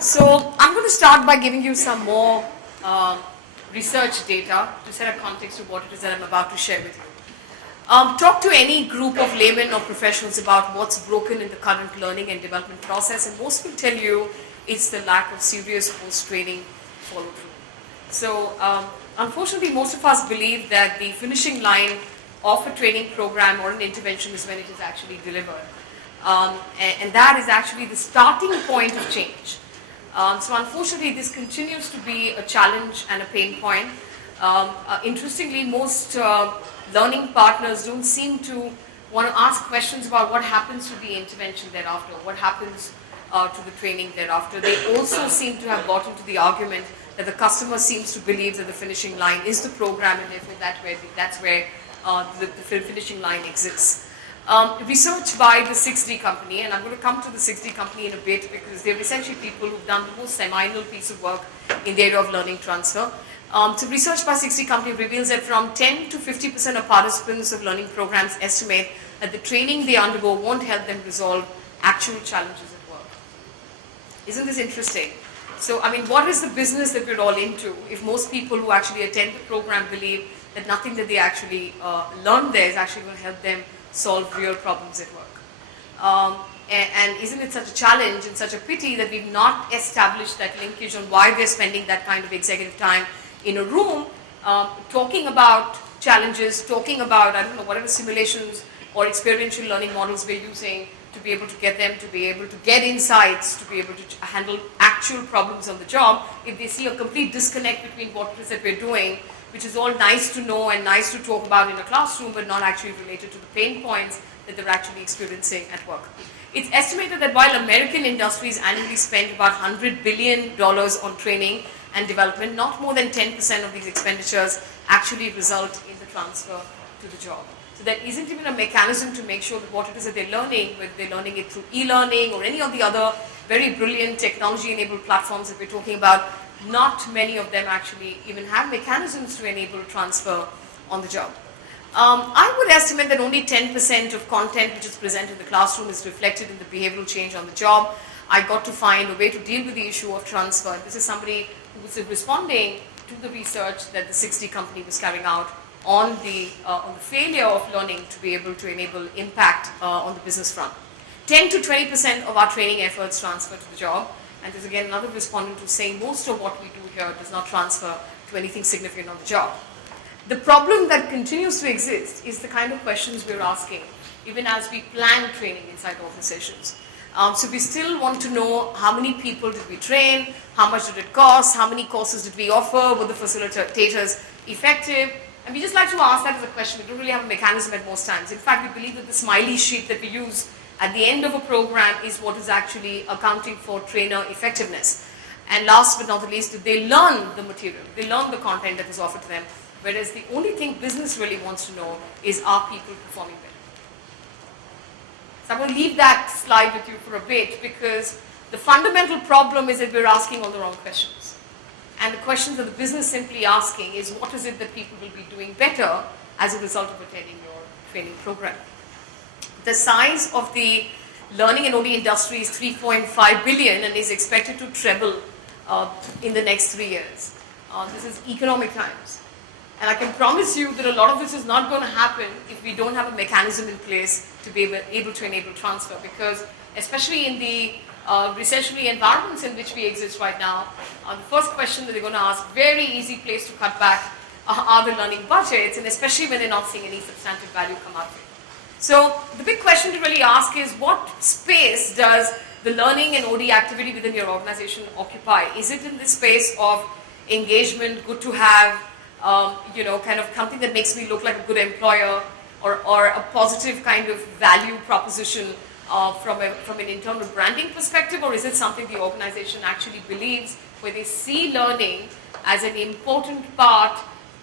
So I'm going to start by giving you some more research data to set a context of what it is that I'm about to share with you. Talk to any group of laymen or professionals about what's broken in the current learning and development process, and most will tell you it's the lack of serious post-training follow-through. So unfortunately, most of us believe that the finishing line of a training program or an intervention is when it is actually delivered. And that is actually the starting point of change. So unfortunately, this continues to be a challenge and a pain point. Interestingly, most learning partners don't seem to want to ask questions about what happens to the intervention thereafter, what happens to the training thereafter. They also seem to have gotten to the argument that the customer seems to believe that the finishing line is the program, and therefore that's where the finishing line exists. Research by the 6D company, and I'm going to come to the 6D company in a bit because they're essentially people who've done the most seminal piece of work in the area of learning transfer. So research by 6D company reveals that from 10 to 50% of participants of learning programs estimate that the training they undergo won't help them resolve actual challenges at work. Isn't this interesting? So, I mean, what is the business that we're all into if most people who actually attend the program believe that nothing that they actually learn there is actually going to help them solve real problems at work? And isn't it such a challenge and such a pity that we've not established that linkage on why we're spending that kind of executive time in a room talking about challenges, talking about, I don't know, whatever simulations or experiential learning models we're using to be able to get them to be able to get insights, to be able to handle actual problems on the job, if they see a complete disconnect between what it is that we're doing, which is all nice to know and nice to talk about in a classroom, but not actually related to the pain points that they're actually experiencing at work. It's estimated that while American industries annually spend about $100 billion on training and development, not more than 10% of these expenditures actually result in the transfer to the job. So there isn't even a mechanism to make sure that what it is that they're learning, whether they're learning it through e-learning or any of the other very brilliant technology-enabled platforms that we're talking about, not many of them actually even have mechanisms to enable transfer on the job. I would estimate that only 10% of content which is presented in the classroom is reflected in the behavioral change on the job. I got to find a way to deal with the issue of transfer. This is somebody who was responding to the research that the 6D company was carrying out on the failure of learning to be able to enable impact on the business front. 10 to 20% of our training efforts transfer to the job. And there's again another respondent who's saying most of what we do here does not transfer to anything significant on the job. The problem that continues to exist is the kind of questions we're asking, even as we plan training inside organizations. So we still want to know how many people did we train, how much did it cost, how many courses did we offer, were the facilitators effective? And we just like to ask that as a question. We don't really have a mechanism at most times. In fact, we believe that the smiley sheet that we use at the end of a program is what is actually accounting for trainer effectiveness. And last but not the least, they learn the material, they learn the content that is offered to them, whereas the only thing business really wants to know is, are people performing better? So I'm going to leave that slide with you for a bit because the fundamental problem is that we're asking all the wrong questions. And the questions that the business simply asking is, what is it that people will be doing better as a result of attending your training program? The size of the learning and OD industry is 3.5 billion and is expected to treble in the next 3 years. This is economic times. And I can promise you that a lot of this is not going to happen if we don't have a mechanism in place to be able to enable transfer, because especially in the recessionary environments in which we exist right now, the first question that they're going to ask, very easy place to cut back, are the learning budgets, and especially when they're not seeing any substantive value come out of it. So the big question to really ask is, what space does the learning and OD activity within your organization occupy? Is it in the space of engagement, good to have, kind of something that makes me look like a good employer, or a positive kind of value proposition from an internal branding perspective, or is it something the organization actually believes where they see learning as an important part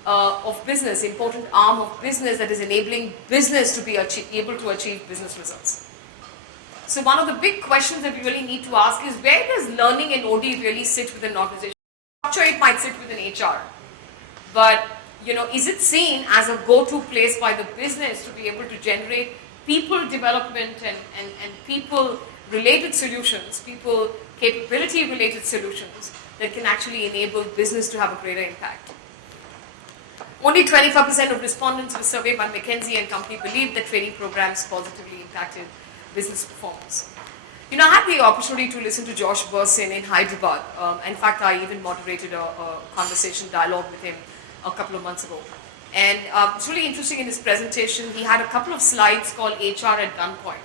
of business, important arm of business that is enabling business to be able to achieve business results? So one of the big questions that we really need to ask is, where does learning and OD really sit within an organization? Structure, it might sit within HR, but is it seen as a go-to place by the business to be able to generate people development and people related solutions, people capability related solutions that can actually enable business to have a greater impact. Only 25% of respondents was surveyed by McKinsey and Company believed that training programs positively impacted business performance. You know, I had the opportunity to listen to Josh Bersin in Hyderabad. In fact, I even moderated a conversation dialogue with him a couple of months ago. And it's really interesting in his presentation. He had a couple of slides called HR at Gunpoint.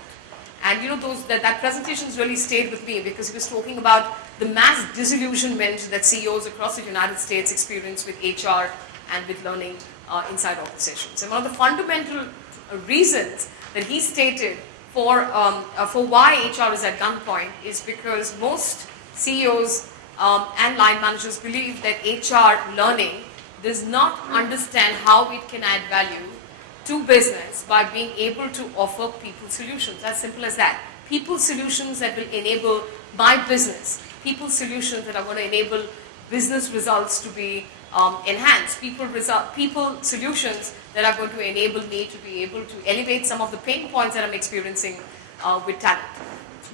And you know, that presentations really stayed with me because he was talking about the mass disillusionment that CEOs across the United States experience with HR and with learning inside organizations. And one of the fundamental reasons that he stated for why HR is at gunpoint is because most CEOs and line managers believe that HR learning does not understand how it can add value to business by being able to offer people solutions. As simple as that. People solutions that will enable my business. People solutions that are going to enable business results to be enhanced. People solutions that are going to enable me to be able to elevate some of the pain points that I'm experiencing with talent.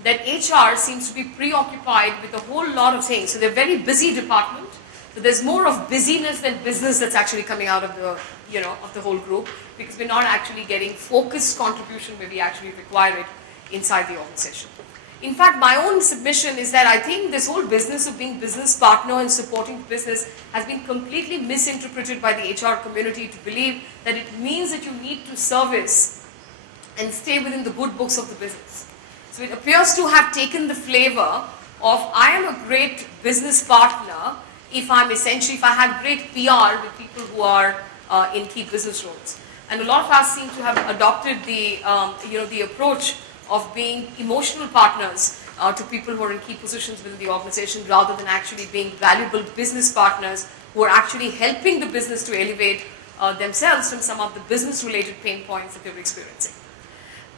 That HR seems to be preoccupied with a whole lot of things. So they're a very busy department. So there's more of busyness than business that's actually coming out of the, you know, of the whole group, because we're not actually getting focused contribution where we actually require it inside the organization. In fact, my own submission is that I think this whole business of being business partner and supporting business has been completely misinterpreted by the HR community to believe that it means that you need to service and stay within the good books of the business. So it appears to have taken the flavor of I am a great business partner if I have great PR with people who are in key business roles. And a lot of us seem to have adopted the, the approach of being emotional partners to people who are in key positions within the organization rather than actually being valuable business partners who are actually helping the business to elevate themselves from some of the business-related pain points that they're experiencing.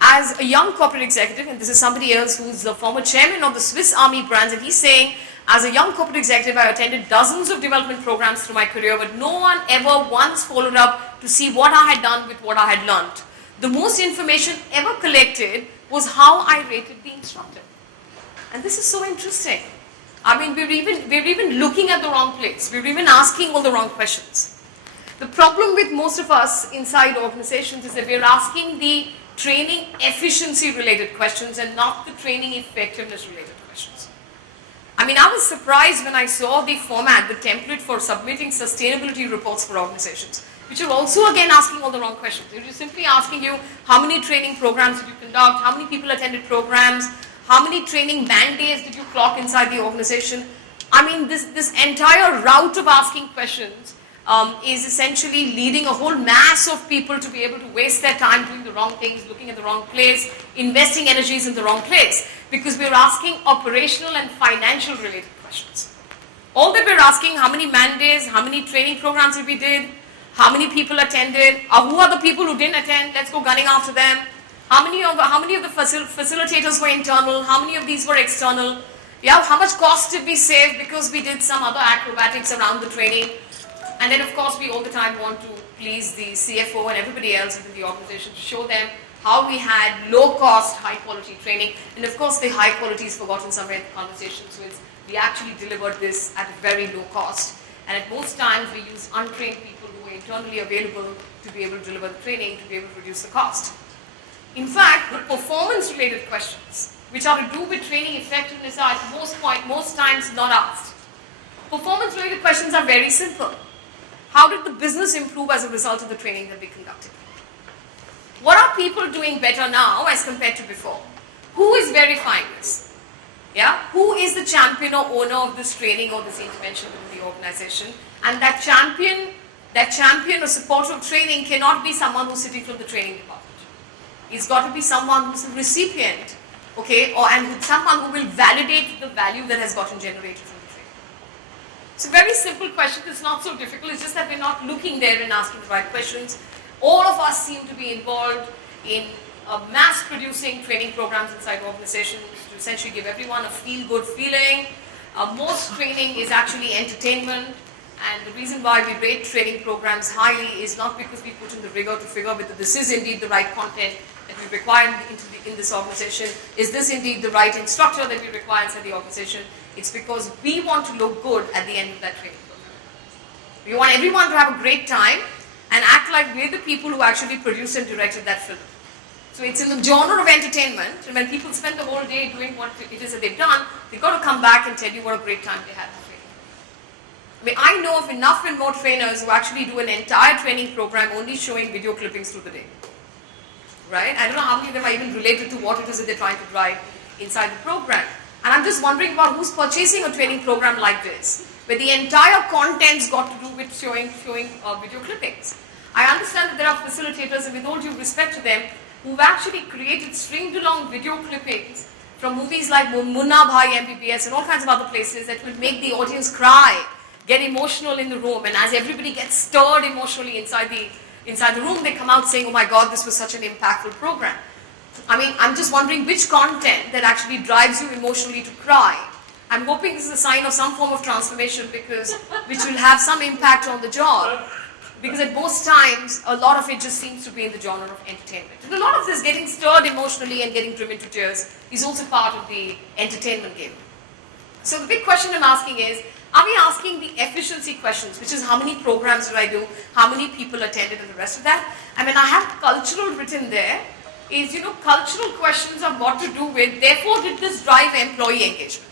As a young corporate executive, and this is somebody else who's the former chairman of the Swiss Army brands, and he's saying, as a young corporate executive, I attended dozens of development programs through my career, but no one ever once followed up to see what I had done with what I had learned. The most information ever collected was how I rated the instructor. And this is so interesting. I mean, we're even looking at the wrong place. We're even asking all the wrong questions. The problem with most of us inside organizations is that we're asking the training efficiency related questions and not the training effectiveness related questions. I mean, I was surprised when I saw the format, the template for submitting sustainability reports for organizations, which are also again asking all the wrong questions. They're just simply asking you, how many training programs did you conduct, how many people attended programs, how many training man-days did you clock inside the organization. I mean, this entire route of asking questions is essentially leading a whole mass of people to be able to waste their time doing the wrong things, looking at the wrong place, investing energies in the wrong place, because we're asking operational and financial related questions. All that we're asking, how many man-days, how many training programs did we did, how many people attended, who are the people who didn't attend, let's go gunning after them, how many of the facilitators were internal, how many of these were external, yeah, how much cost did we save because we did some other acrobatics around the training. And then of course we all the time want to please the CFO and everybody else within the organization to show them how we had low cost, high quality training. And of course the high quality is forgotten somewhere in the conversation. So we actually delivered this at a very low cost. And at most times we use untrained people who are internally available to be able to deliver the training, to be able to reduce the cost. In fact, the performance related questions, which are to do with training effectiveness, are at most times not asked. Performance related questions are very simple. How did the business improve as a result of the training that we conducted? What are people doing better now as compared to before? Who is verifying this? Yeah? Who is the champion or owner of this training or this intervention within the organization? And that champion or supporter of training cannot be someone who's sitting from the training department. It's got to be someone who's a recipient, okay, and someone who will validate the value that has gotten generated from the training. It's a very simple question. It's not so difficult. It's just that we're not looking there and asking the right questions. All of us seem to be involved in mass-producing training programs inside organizations to essentially give everyone a feel-good feeling. Most training is actually entertainment, and the reason why we rate training programs highly is not because we put in the rigor to figure whether this is indeed the right content, that we require in this organization? Is this indeed the right instructor that we require inside the organization? It's because we want to look good at the end of that training program. We want everyone to have a great time and act like we're the people who actually produced and directed that film. So it's in the genre of entertainment, and when people spend the whole day doing what it is that they've done, they've got to come back and tell you what a great time they had in training. I mean, I know of enough and more trainers who actually do an entire training program only showing video clippings through the day. Right? I don't know how many of them are even related to what it is that they're trying to drive inside the program. And I'm just wondering about who's purchasing a training program like this, where the entire content's got to do with showing video clippings. I understand that there are facilitators, and with all due respect to them, who've actually created stringed-along video clippings from movies like Munna Bhai MBBS and all kinds of other places that will make the audience cry, get emotional in the room, and as everybody gets stirred emotionally inside the room, they come out saying, oh my God, this was such an impactful program. I mean, I'm just wondering which content that actually drives you emotionally to cry. I'm hoping this is a sign of some form of transformation which will have some impact on the job. Because at most times, a lot of it just seems to be in the genre of entertainment. And a lot of this getting stirred emotionally and getting driven to tears is also part of the entertainment game. So the big question I'm asking is, are we asking the efficiency questions, which is how many programs did I do, how many people attended and the rest of that? I mean, I have cultural written there, is, cultural questions have got to do with, therefore did this drive employee engagement?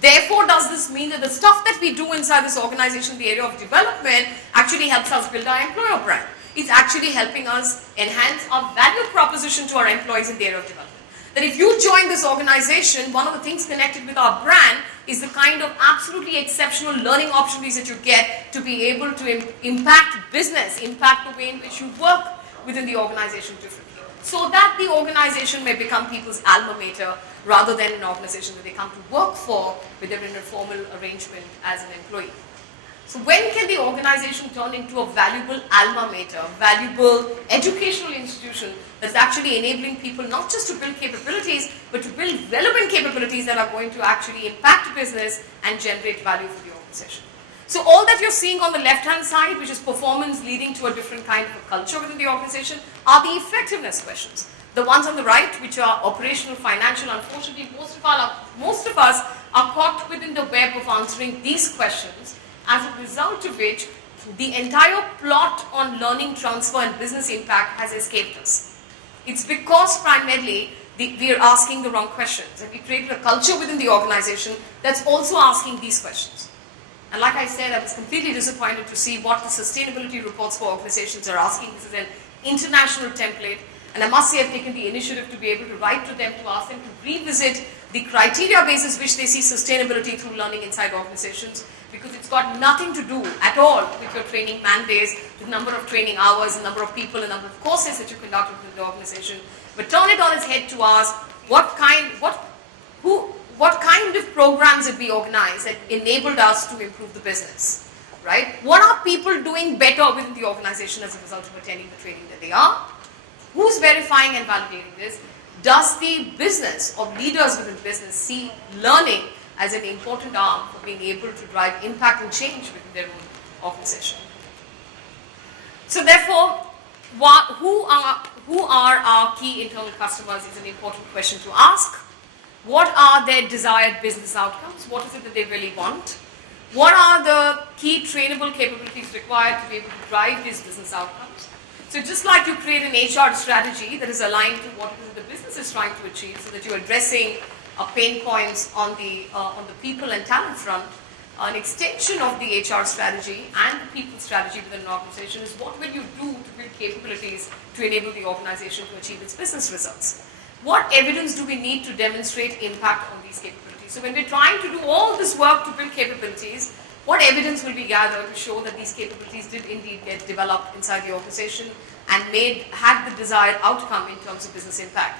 Therefore, does this mean that the stuff that we do inside this organization, the area of development, actually helps us build our employer brand? It's actually helping us enhance our value proposition to our employees in the area of development. That if you join this organization, one of the things connected with our brand is the kind of absolutely exceptional learning opportunities that you get to be able to impact business, impact the way in which you work within the organization differently. So that the organization may become people's alma mater rather than an organization that they come to work for where they're in a formal arrangement as an employee. So when can the organization turn into a valuable alma mater, valuable educational institution that's actually enabling people not just to build capabilities, but to build relevant capabilities that are going to actually impact business and generate value for the organization? So all that you're seeing on the left-hand side, which is performance leading to a different kind of a culture within the organization, are the effectiveness questions. The ones on the right, which are operational, financial, unfortunately, most of us are caught within the web of answering these questions, as a result of which the entire plot on learning transfer and business impact has escaped us. It's because primarily we are asking the wrong questions, and we created a culture within the organization that's also asking these questions. And like I said, I was completely disappointed to see what the sustainability reports for organizations are asking. This is an international template, and I must say I've taken the initiative to be able to write to them to ask them to revisit the criteria basis which they see sustainability through learning inside organizations, because it's got nothing to do at all with your training mandates, the number of training hours, the number of people, the number of courses that you conduct within the organization, but turn it on its head to ask what kind of programs did we organize that enabled us to improve the business, right? What are people doing better within the organization as a result of attending the training that they are? Who's verifying and validating this? Does the business or leaders within business see learning as an important arm for being able to drive impact and change within their own organization? So therefore, who are our key internal customers is an important question to ask. What are their desired business outcomes? What is it that they really want? What are the key trainable capabilities required to be able to drive these business outcomes? So just like you create an HR strategy that is aligned to what the business is trying to achieve, so that you're addressing pain points on the people and talent front, an extension of the HR strategy and the people strategy within an organization is what will you do to build capabilities to enable the organization to achieve its business results? What evidence do we need to demonstrate impact on these capabilities? So when we're trying to do all this work to build capabilities, what evidence will we gather to show that these capabilities did indeed get developed inside the organization and had the desired outcome in terms of business impact?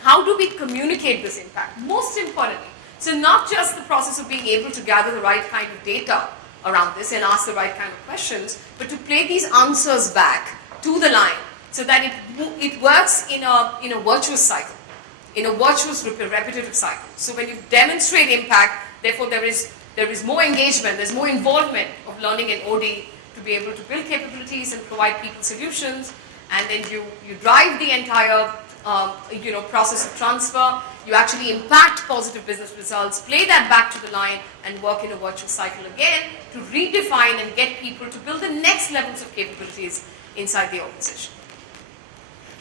How do we communicate this impact? Most importantly, so not just the process of being able to gather the right kind of data around this and ask the right kind of questions, but to play these answers back to the line so that it works in a virtuous cycle, in a virtuous repetitive cycle. So when you demonstrate impact, therefore there is more engagement, there's more involvement of learning and OD to be able to build capabilities and provide people solutions, and then you drive the entire process of transfer. You actually impact positive business results, play that back to the line, and work in a virtuous cycle again to redefine and get people to build the next levels of capabilities inside the organization.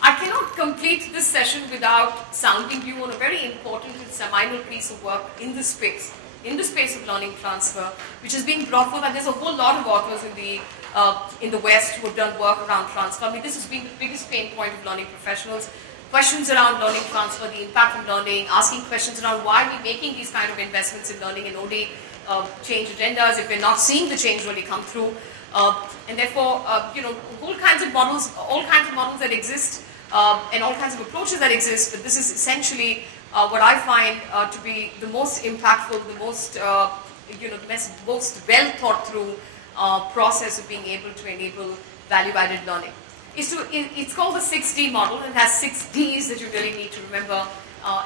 I cannot complete this session without sounding you on a very important and seminal piece of work in this space of learning transfer, which is being brought forth, and there's a whole lot of authors in the West who have done work around transfer. I mean, this has been the biggest pain point of learning professionals. Questions around learning transfer, the impact of learning, asking questions around why we're making these kind of investments in learning and OD change agendas if we're not seeing the change really come through. And therefore, all kinds of models that exist and all kinds of approaches that exist, but this is essentially what I find to be the most impactful, the most most well thought through process of being able to enable value-added learning. It's called the 6D model, and it has 6 Ds that you really need to remember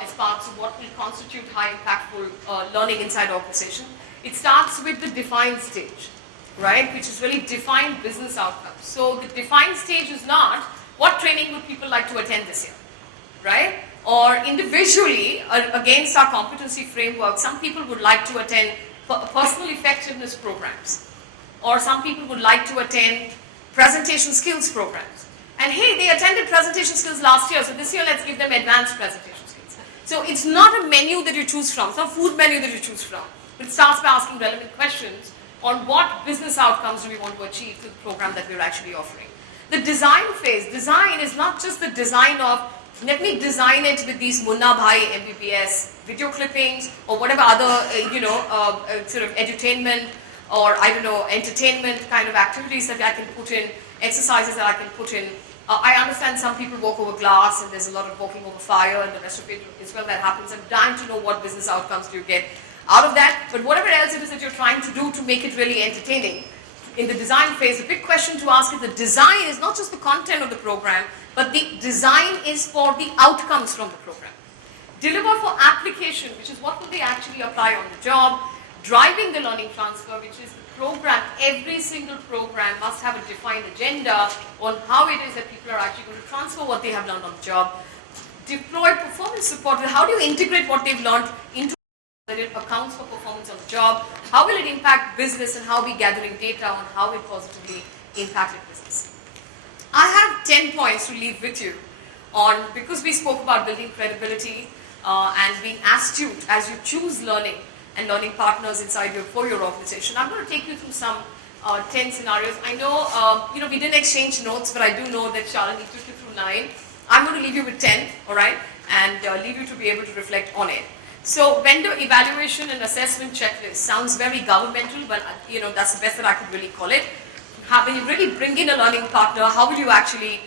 as parts of what will constitute high impactful learning inside the organization. It starts with the define stage, right, which is really define business outcomes. So the define stage is not what training would people like to attend this year, right? Or individually, against our competency framework, some people would like to attend personal effectiveness programs, or some people would like to attend presentation skills programs. And hey, they attended presentation skills last year, so this year let's give them advanced presentation skills. So it's not a menu that you choose from, it's not a food menu that you choose from, but it starts by asking relevant questions on what business outcomes do we want to achieve through the program that we're actually offering. The design phase, design is not just the design of, let me design it with these Munna Bhai MBBS video clippings or whatever other, sort of edutainment or entertainment kind of activities that I can put in, exercises that I can put in. I understand some people walk over glass and there's a lot of walking over fire and the rest of it as well that happens. I'm dying to know what business outcomes do you get out of that, but whatever else it is that you're trying to do to make it really entertaining. In the design phase, the big question to ask is the design is not just the content of the program, but the design is for the outcomes from the program. Deliver for application, which is what will they actually apply on the job. Driving the learning transfer, which is the program. Every single program must have a defined agenda on how it is that people are actually going to transfer what they have learned on the job. Deploy performance support. How do you integrate what they've learned into that it accounts for performance on the job? How will it impact business, and how are we gathering data on how it positively impacted business? I have 10 points to leave with you on, because we spoke about building credibility and being astute as you choose learning and learning partners inside for your organization. I'm going to take you through some 10 scenarios. I know, we didn't exchange notes, but I do know that Shalini took you through 9. I'm going to leave you with 10, all right, and leave you to be able to reflect on it. So vendor evaluation and assessment checklist sounds very governmental, but that's the best that I could really call it. When you really bring in a learning partner, how will you actually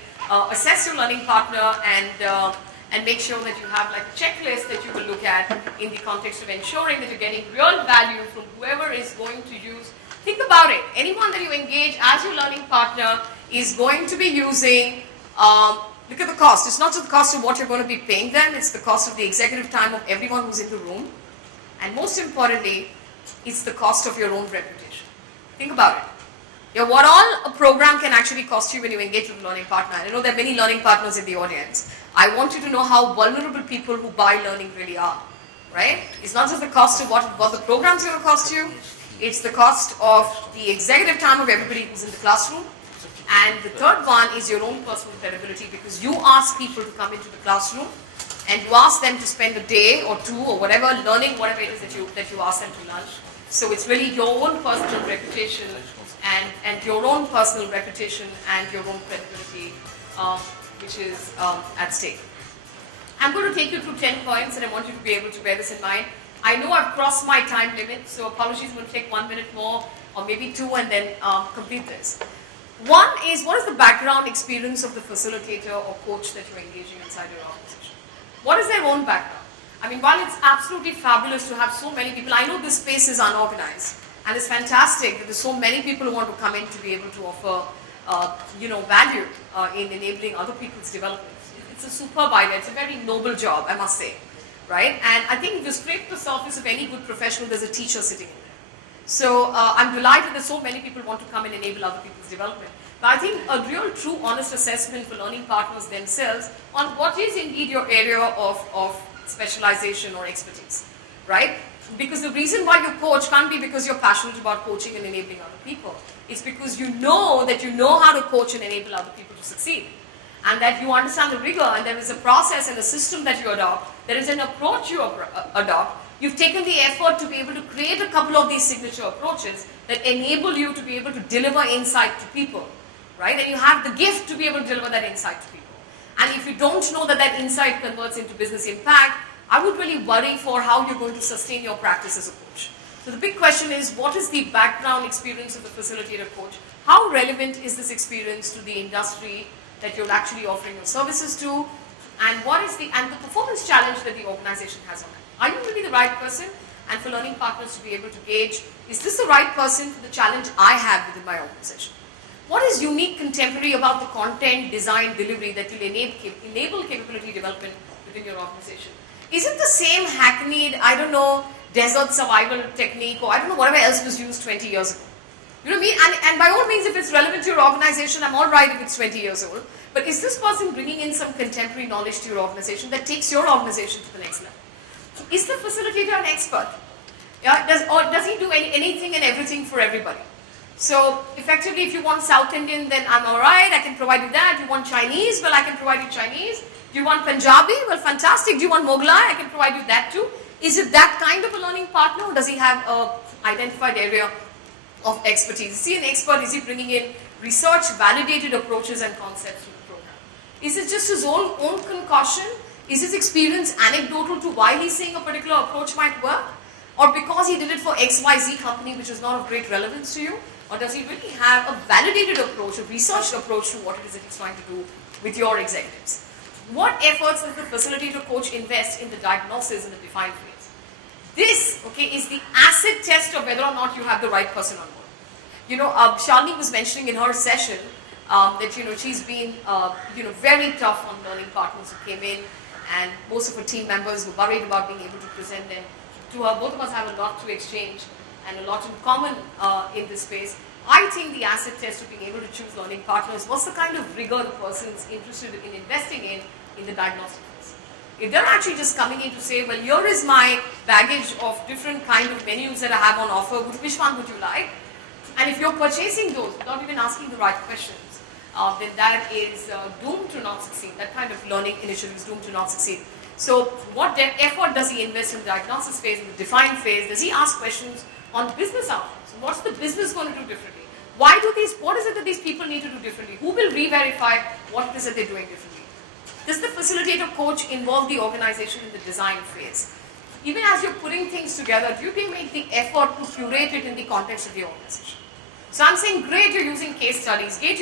assess your learning partner and make sure that you have like a checklist that you will look at in the context of ensuring that you're getting real value from whoever is going to use. Think about it. Anyone that you engage as your learning partner is going to be using, look at the cost. It's not just the cost of what you're going to be paying them, it's the cost of the executive time of everyone who's in the room. And most importantly, it's the cost of your own reputation. Think about it. What all a program can actually cost you when you engage with a learning partner. I know there are many learning partners in the audience. I want you to know how vulnerable people who buy learning really are, right? It's not just the cost of what the program's going to cost you, it's the cost of the executive time of everybody who's in the classroom. And the third one is your own personal credibility, because you ask people to come into the classroom and you ask them to spend a day or two or whatever learning whatever it is that you ask them to learn. So it's really your own personal reputation and your own personal reputation and your own credibility which is at stake. I'm going to take you through 10 points and I want you to be able to bear this in mind. I know I've crossed my time limit, so apologies, I'm going to take 1 minute more or maybe 2 and then complete this. One is, what is the background experience of the facilitator or coach that you're engaging inside your organization? What is their own background? I mean, while it's absolutely fabulous to have so many people, I know this space is unorganized and it's fantastic that there's so many people who want to come in to be able to offer value in enabling other people's development. It's a superb idea, it's a very noble job, I must say, right? And I think if you scrape the surface of any good professional, there's a teacher sitting in there. So I'm delighted that so many people want to come and enable other people's development. But I think a real true honest assessment for learning partners themselves on what is indeed your area of specialization or expertise, right? Because the reason why you coach can't be because you're passionate about coaching and enabling other people. It's because you know how to coach and enable other people to succeed. And that you understand the rigor, and there is a process and a system that you adopt, there is an approach you adopt. You've taken the effort to be able to create a couple of these signature approaches that enable you to be able to deliver insight to people, right? And you have the gift to be able to deliver that insight to people. And if you don't know that that insight converts into business impact, I would really worry for how you're going to sustain your practice as a coach. So the big question is, what is the background experience of the facilitator coach? How relevant is this experience to the industry that you're actually offering your services to? And what is the performance challenge that the organization has on it? Are you really the right person? And for learning partners to be able to gauge, is this the right person for the challenge I have within my organization? What is unique contemporary about the content, design, delivery that will enable capability development within your organization? Is it the same hackneyed, I don't know, desert survival technique, or I don't know, whatever else was used 20 years ago? You know what I mean? And by all means, if it's relevant to your organization, I'm all right if it's 20 years old. But is this person bringing in some contemporary knowledge to your organization that takes your organization to the next level? Is the facilitator an expert? Yeah, does he do anything and everything for everybody? So effectively, if you want South Indian, then I'm all right, I can provide you that. You want Chinese? Well, I can provide you Chinese. Do you want Punjabi? Well, fantastic. Do you want Mughlai? I can provide you that too. Is it that kind of a learning partner, or does he have an identified area of expertise? Is he an expert? Is he bringing in research-validated approaches and concepts to the program? Is it just his own concoction? Is his experience anecdotal to why he's saying a particular approach might work? Or because he did it for XYZ company, which is not of great relevance to you? Or does he really have a validated approach, a researched approach to what it is that he's trying to do with your executives? What efforts does the facilitator coach invest in the diagnosis in the defined phase? This, okay, is the acid test of whether or not you have the right person on board. You know, Shalini was mentioning in her session that, you know, she's been, very tough on learning partners who came in, and most of her team members were worried about being able to present them to her. Both of us have a lot to exchange and a lot in common in this space. I think the acid test of being able to choose learning partners, what's the kind of rigor the person's interested in investing in the diagnostic phase. If they're actually just coming in to say, well, here is my baggage of different kind of menus that I have on offer, which one would you like? And if you're purchasing those without even asking the right questions, then that is doomed to not succeed. That kind of learning initiative is doomed to not succeed. So what effort does he invest in the diagnosis phase, in the define phase? Does he ask questions on business outcomes? What's the business going to do differently? What is it that these people need to do differently? Who will re-verify what it is that they're doing differently? Does the facilitator coach involve the organization in the design phase? Even as you're putting things together, do you make the effort to curate it in the context of the organization? So I'm saying, great, you're using case studies, great,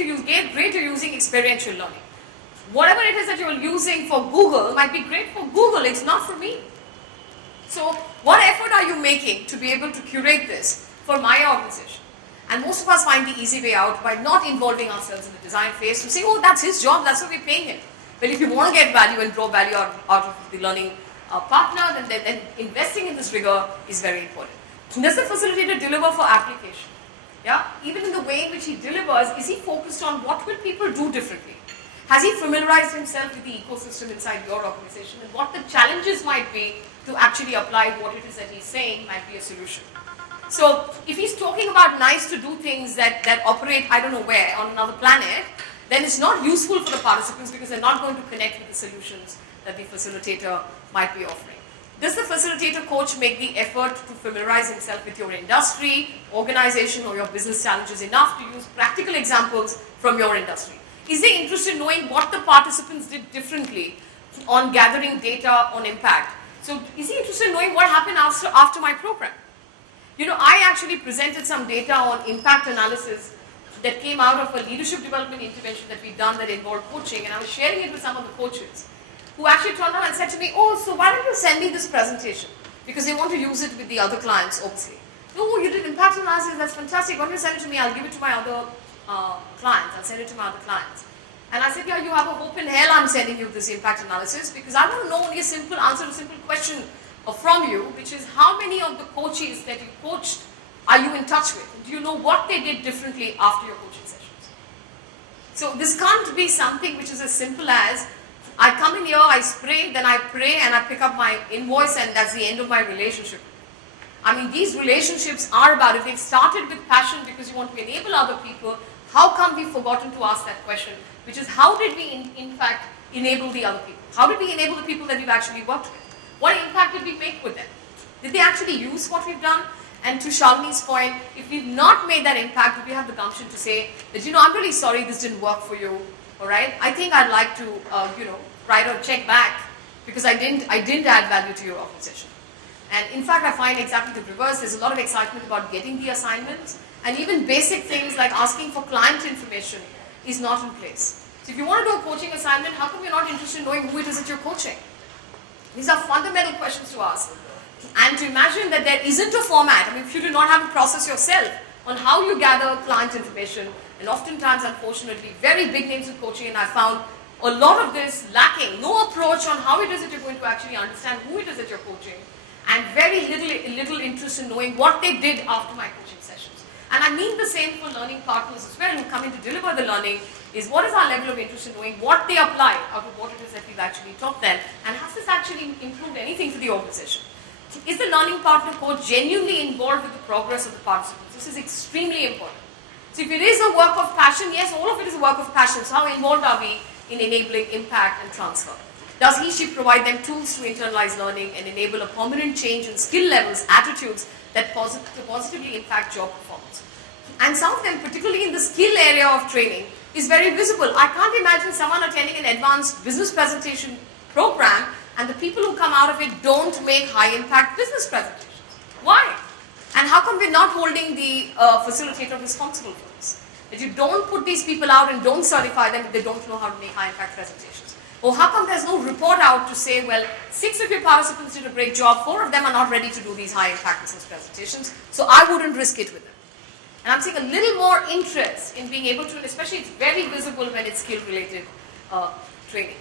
you're using experiential learning. Whatever it is that you're using for Google might be great for Google, it's not for me. So what effort are you making to be able to curate this for my organization? And most of us find the easy way out by not involving ourselves in the design phase to say, oh, that's his job, that's what we're paying him. But if you want to get value and draw value out of the learning partner, then investing in this rigor is very important. Does the facilitator deliver for application? Yeah, even in the way in which he delivers, is he focused on what will people do differently? Has he familiarized himself with the ecosystem inside your organization and what the challenges might be to actually apply what it is that he's saying might be a solution? So if he's talking about nice to do things that operate, I don't know where, on another planet, then it's not useful for the participants because they're not going to connect with the solutions that the facilitator might be offering. Does the facilitator coach make the effort to familiarize himself with your industry, organization, or your business challenges enough to use practical examples from your industry? Is they interested in knowing what the participants did differently on gathering data on impact? So is he interested in knowing what happened after my program? You know, I actually presented some data on impact analysis that came out of a leadership development intervention that we'd done that involved coaching, and I was sharing it with some of the coaches who actually turned around and said to me, oh, so why don't you send me this presentation? Because they want to use it with the other clients, obviously. No, you did impact analysis, that's fantastic. Why don't you send it to me? I'll give it to my other clients. I'll send it to my other clients. And I said, yeah, you have a hope in hell I'm sending you this impact analysis because I want to know only a simple answer to a simple question from you, which is how many of the coaches that you coached are you in touch with? Do you know what they did differently after your coaching sessions? So this can't be something which is as simple as I come in here, I spray, then I pray and I pick up my invoice and that's the end of my relationship. I mean, these relationships are about it. They've started with passion because you want to enable other people. How come we've forgotten to ask that question? Which is, how did we in fact enable the other people? How did we enable the people that we've actually worked with? What impact did we make with them? Did they actually use what we've done? And to Shalini's point, if we've not made that impact, do we have the gumption to say that, I'm really sorry this didn't work for you, all right? I think I'd like to, write a check back because I didn't add value to your organization. And in fact, I find exactly the reverse. There's a lot of excitement about getting the assignments, and even basic things like asking for client information is not in place. So if you want to do a coaching assignment, how come you're not interested in knowing who it is that you're coaching? These are fundamental questions to ask. And to imagine that there isn't a format, I mean, if you do not have a process yourself on how you gather client information, and oftentimes, unfortunately, very big names in coaching, and I found a lot of this lacking, no approach on how it is that you're going to actually understand who it is that you're coaching, and very little interest in knowing what they did after my coaching sessions. And I mean the same for learning partners as well who come in to deliver the learning, is what is our level of interest in knowing what they apply out of what it is that we've actually taught them, and has this actually improved anything for the organization? Is the learning partner coach genuinely involved with the progress of the participants? This is extremely important. So if it is a work of passion, yes, all of it is a work of passion. So how involved are we in enabling impact and transfer? Does she provide them tools to internalize learning and enable a permanent change in skill levels, attitudes that positively impact job performance? And some of them, particularly in the skill area of training, is very visible. I can't imagine someone attending an advanced business presentation program and the people who come out of it don't make high impact business presentations. Why? And how come we're not holding the facilitator responsible for this? That you don't put these people out and don't certify them if they don't know how to make high impact presentations. Or how come there's no report out to say, well, 6 of your participants did a great job, 4 of them are not ready to do these high impact business presentations, so I wouldn't risk it with them. And I'm seeing a little more interest in being able to, and especially it's very visible when it's skill related training.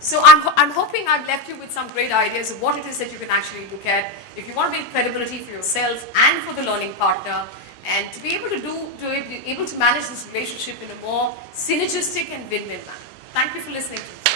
So I'm hoping I've left you with some great ideas of what it is that you can actually look at if you want to build credibility for yourself and for the learning partner, and to be able to manage this relationship in a more synergistic and win-win manner. Thank you for listening to me.